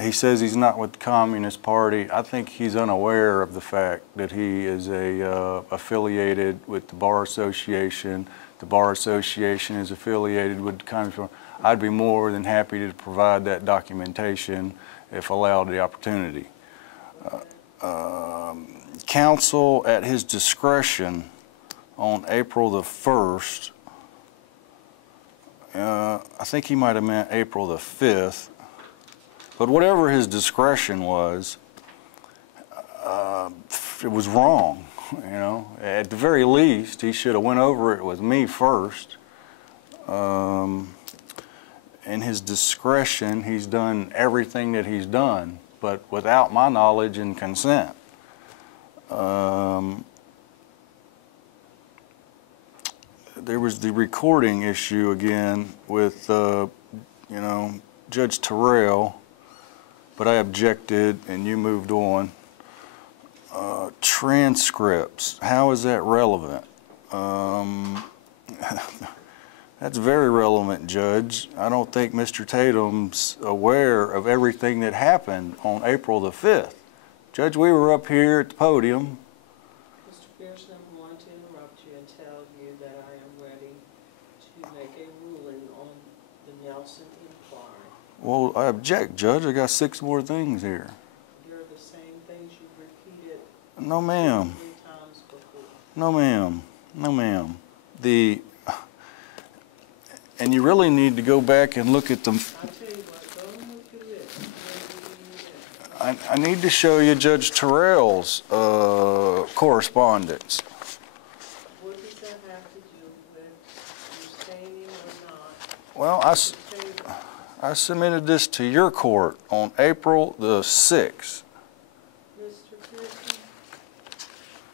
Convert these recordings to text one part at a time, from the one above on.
He says he's not with the Communist Party. I think he's unaware of the fact that he is affiliated with the Bar Association. The Bar Association is affiliated with the Communist Party. I'd be more than happy to provide that documentation if allowed the opportunity. Counsel, at his discretion, on April the 1st, I think he might have meant April the 5th, but whatever his discretion was, it was wrong, you know. At the very least, he should have went over it with me first. In his discretion, he's done everything that he's done, but without my knowledge and consent. There was the recording issue again with, you know, Judge Terrell, but I objected and you moved on. Transcripts, how is that relevant? That's very relevant, Judge. I don't think Mr. Tatum's aware of everything that happened on April the 5th. Judge, we were up here at the podium. Mr. Pearson, I'm going to interrupt you and tell you that I am ready to make a ruling on the Nelson inquiry. Well, I object, Judge. I got 6 more things here. They're the same things you've repeated No, ma'am. 3 times before. No, ma'am. No, ma'am. And you really need to go back and look at them. I'll tell you what, go and look at this. I need to show you Judge Terrell's correspondence. What does that have to do with abstaining or not? Well, I submitted this to your court on April the 6th. Mr. Pearson?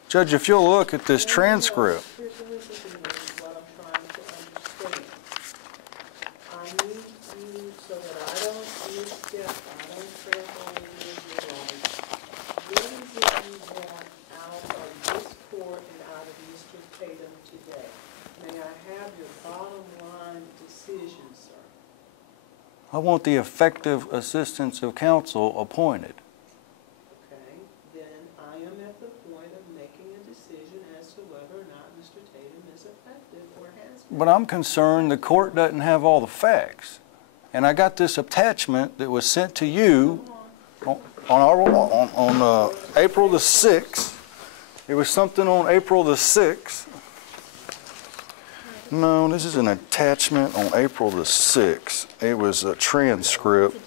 Judge, if you'll look at this transcript. Pearson, listen to me, is what I'm trying to understand. I need you so that I don't misstep, I don't step on any of your rights. What is it you want out of this court and out of Mr. Tatum today? May I have your bottom line decision, sir? I want the effective assistance of counsel appointed. Okay, then I am at the point of making a decision as to whether or not Mr. Tatum is effective or has been. But I'm concerned the court doesn't have all the facts. And I got this attachment that was sent to you on April the 6th. It was something on April the 6th. No, this is an attachment on April the 6th. It was a transcript.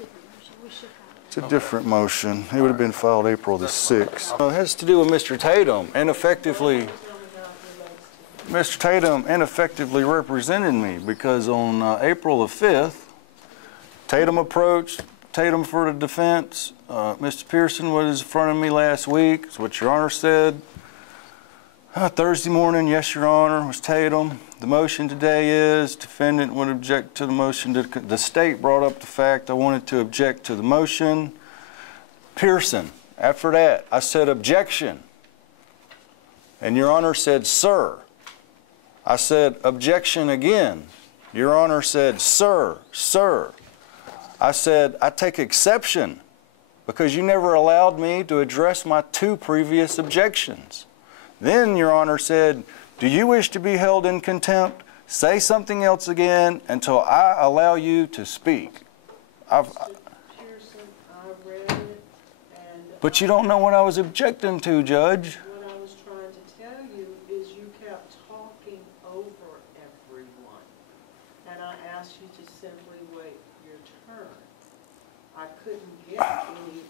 It's a different motion. It would have been filed April the 6th. It has to do with Mr. Tatum ineffectively. Mr. Tatum ineffectively represented me because on April the 5th, Tatum approached, Tatum for the defense. Mr. Pearson was in front of me last week. It's what Your Honor said. Thursday morning, yes, Your Honor, was Tatum. The motion today is defendant would object to the motion. The state brought up the fact I wanted to object to the motion. Pearson, after that, I said objection. And Your Honor said, sir. I said objection again. Your Honor said, sir, sir. I said, I take exception because you never allowed me to address my 2 previous objections. Then Your Honor said, do you wish to be held in contempt? Say something else again until I allow you to speak. Mr. Pearson, I read it and... But you don't know what I was objecting to, Judge. What I was trying to tell you is you kept talking over everyone. And I asked you to simply wait your turn. I couldn't get any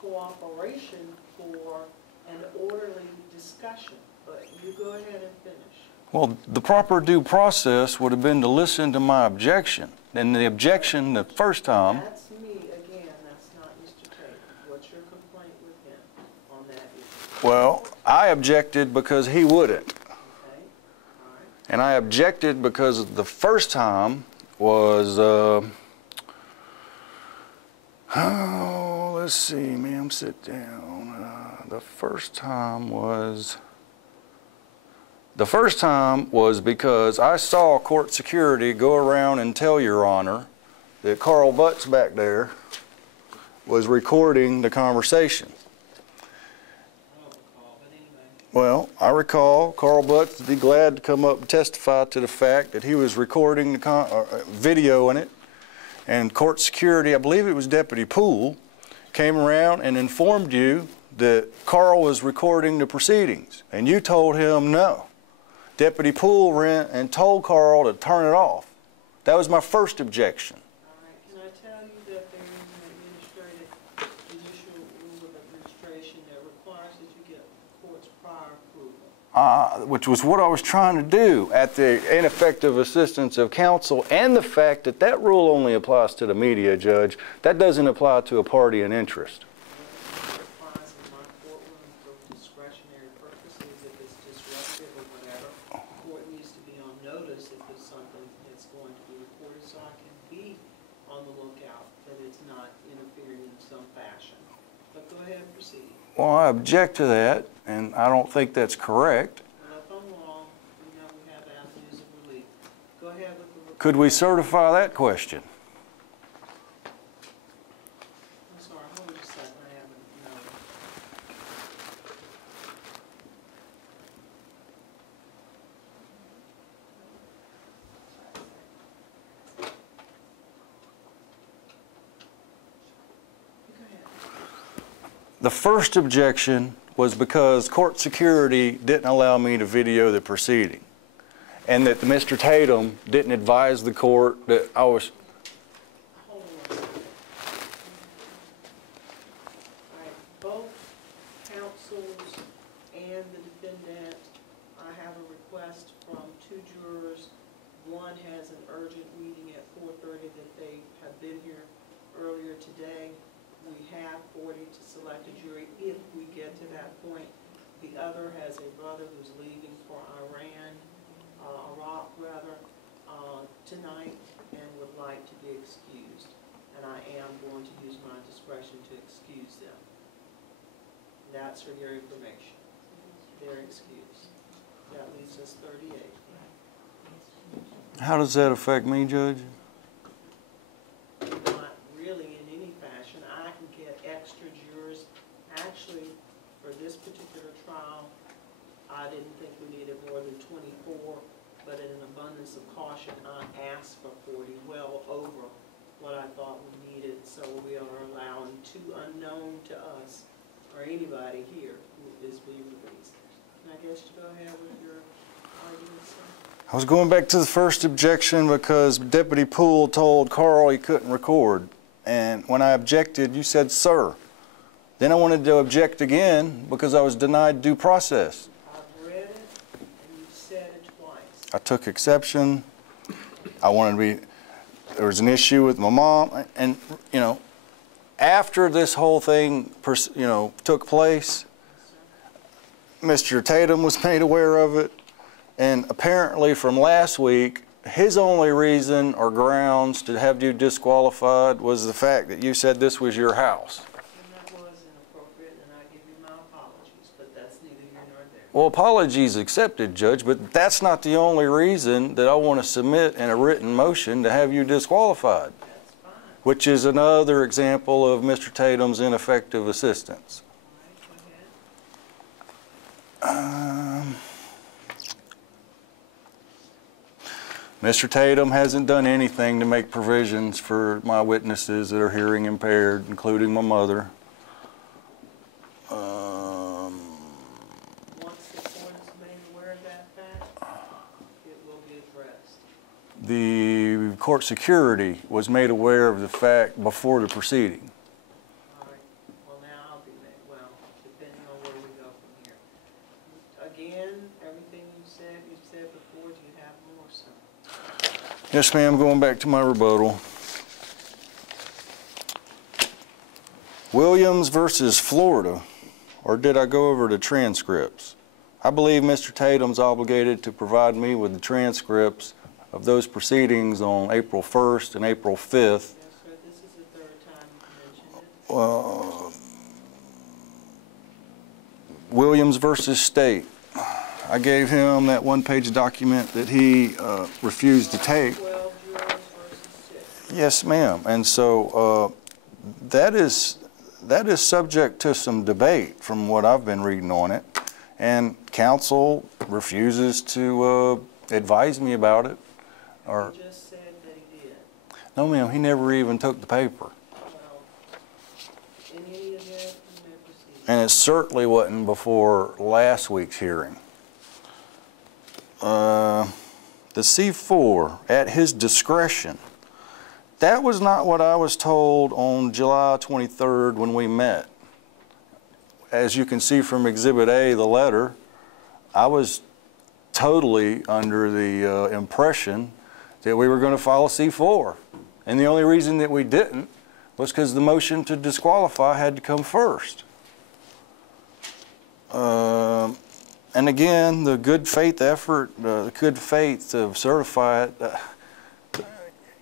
cooperation for an orderly discussion, but you go ahead and finish. Well, the proper due process would have been to listen to my objection. And the objection the first time... That's me again, that's not Mr. Tatum. What's your complaint with him on that issue? Well, I objected because he wouldn't. Okay, all right. And I objected because the first time was, oh, let's see, ma'am, sit down. The first time was because I saw court security go around and tell Your Honor that Carl Butt's back there was recording the conversation. I don't recall, but anyway. Well, I recall Carl Butts would be glad to come up and testify to the fact that he was recording the video in it, and court security, I believe it was Deputy Poole, came around and informed you that Carl was recording the proceedings, and you told him no. Deputy Poole ran and told Carl to turn it off. That was my first objection. All right, can I tell you that there is an judicial rule of administration that requires that you get court's prior approval? Which was what I was trying to do at the ineffective assistance of counsel, and the fact that that rule only applies to the media, Judge. That doesn't apply to a party in interest. It applies in my courtroom for discretionary purposes, if it's disruptive or whatever. Court needs to be on notice if there's something that's going to be recorded, so I can be on the lookout that it's not interfering in some fashion. But go ahead and proceed. Well, I object to that, and I don't think that's correct. Well, if I'm wrong, we know we have avenues of relief. Go ahead with the report. Could we certify that question? I'm sorry, hold on a second, I haven't noted. Go ahead. The first objection was because court security didn't allow me to video the proceeding, and that Mr. Tatum didn't advise the court that I was... Hold on a second. All right, both counsels and the defendant, I have a request from two jurors. One has an urgent meeting at 4:30 that they have been here earlier today. We have 40 to select a jury if we get to that point. The other has a brother who's leaving for Iraq tonight, and would like to be excused. And I am going to use my discretion to excuse them. That's for your information. They're excused. That leaves us 38. How does that affect me, Judge? Not really in any fashion. I can get extra jurors. Actually, for this particular trial, I didn't think we needed more than 24, but in an abundance of caution, I asked for 40, well over what I thought we needed, so we are allowing two unknown to us, or anybody here, who is being released. Can I guess you go ahead with your argument, sir? I was going back to the first objection because Deputy Poole told Carl he couldn't record. And when I objected, you said, sir. Then I wanted to object again because I was denied due process. I've read it, and you've said it twice. I took exception. I wanted to be, there was an issue with my mom. And, you know, after this whole thing, took place, Mr. Tatum was made aware of it. And apparently from last week, his only reason or grounds to have you disqualified was the fact that you said this was your house. And that was inappropriate, and I give you my apologies, but that's neither here nor there. Well, apologies accepted, Judge, but that's not the only reason that I want to submit in a written motion to have you disqualified, That's fine. which is another example of Mr. Tatum's ineffective assistance. All right, go ahead. Mr. Tatum hasn't done anything to make provisions for my witnesses that are hearing impaired, including my mother. Once the court is made aware of that fact, it will be addressed. The court security was made aware of the fact before the proceeding. All right, well, now I'll be made, well, depending on where we go from here. Again, everything you said before, do you have more, sir? Yes, ma'am, going back to my rebuttal. Williams versus Florida, or did I go over the transcripts? I believe Mr. Tatum's obligated to provide me with the transcripts of those proceedings on April 1st and April 5th. Yes, sir, this is the third time you mentioned it. Williams versus State. I gave him that one-page document that he refused to take. 12 jurors versus 6. Yes, ma'am. And so that is that is subject to some debate from what I've been reading on it, and counsel refuses to advise me about it. Or He just said that he did. no, ma'am, he never even took the paper. Well, in any event, you may proceed. And it certainly wasn't before last week's hearing. The C4, at his discretion, that was not what I was told on July 23rd when we met. As you can see from Exhibit A, the letter, I was totally under the impression that we were going to file a C4. And the only reason that we didn't was because the motion to disqualify had to come first. And again, the good faith effort, the good faith to certify it,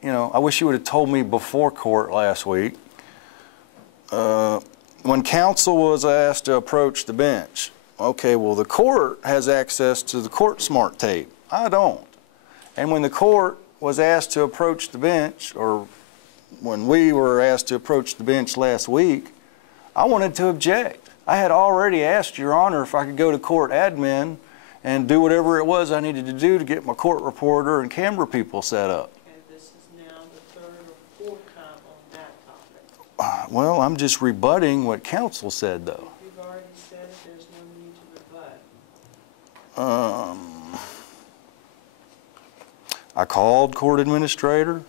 you know, I wish you would have told me before court last week. When counsel was asked to approach the bench, okay, well, the court has access to the court smart tape. I don't. And when the court was asked to approach the bench, or when we were asked to approach the bench last week, I wanted to object. I had already asked Your Honor if I could go to court admin and do whatever it was I needed to do to get my court reporter and camera people set up. Okay, this is now the third or fourth time on that topic. Well, I'm just rebutting what counsel said, though. You've already said it, there's no need to rebut. I called court administrator.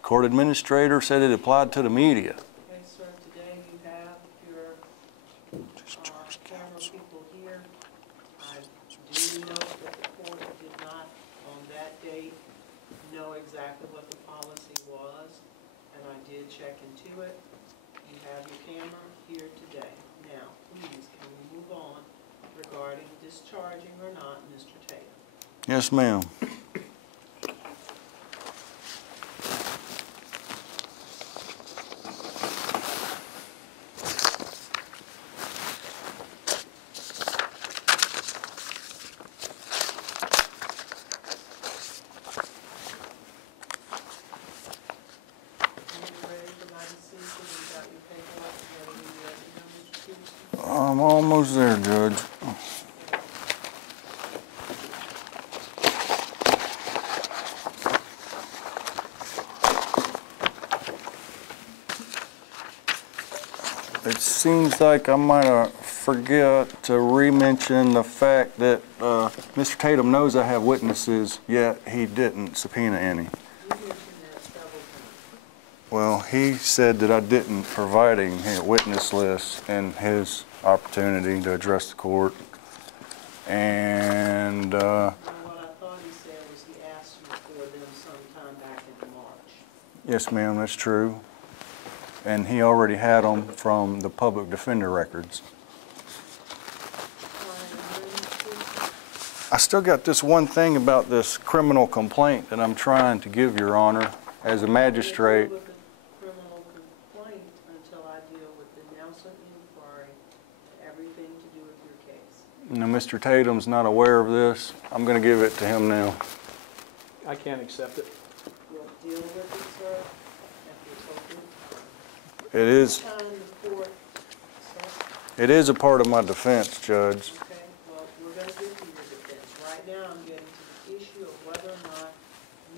Court administrator said it applied to the media. Okay, sir, today you have your camera people here. I do note that the court did not, on that date, know exactly what the policy was, and I did check into it. You have your camera here today. Now, please, can we move on regarding discharging or not Mr. Tatum? Yes, ma'am. I'm almost there, Judge. It seems like I might forget to re-mention the fact that Mr. Tatum knows I have witnesses, yet he didn't subpoena any. Well, he said that I didn't, providing a witness list and his opportunity to address the court. And what I thought he said was he asked you for them sometime back in March. yes, ma'am, that's true. And he already had them from the public defender records. I still got this one thing about this criminal complaint that I'm trying to give Your Honor as a magistrate. Criminal complaint until I deal with the Nelson inquiry and everything to do with your case. Now, Mr. Tatum's not aware of this. I'm going to give it to him now. I can't accept it. You'll deal with it, sir, at the appropriate time. It is. Time the court, sir. It is a part of my defense, Judge. Okay, well, we're going to get to your defense. Right now, I'm getting to the issue of whether or not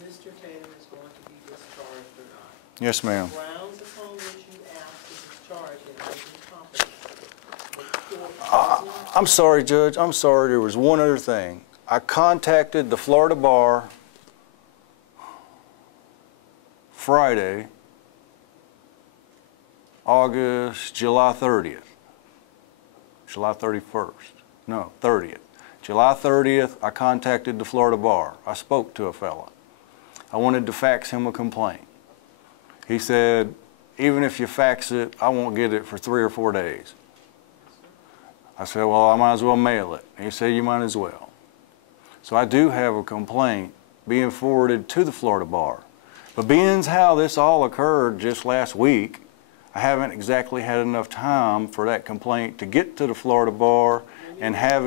Mr. Tatum is going to be discharged or not. Yes, ma'am. Grounds upon which you asked to discharge him as incompetent. The court does not- I'm sorry, Judge. I'm sorry. There was one other thing. I contacted the Florida Bar Friday, July 30th. July 31st. No, 30th. July 30th, I contacted the Florida Bar. I spoke to a fella. I wanted to fax him a complaint. He said, even if you fax it, I won't get it for 3 or 4 days. I said, well, I might as well mail it. He said, you might as well. So I do have a complaint being forwarded to the Florida Bar. But being how this all occurred just last week, I haven't exactly had enough time for that complaint to get to the Florida Bar and have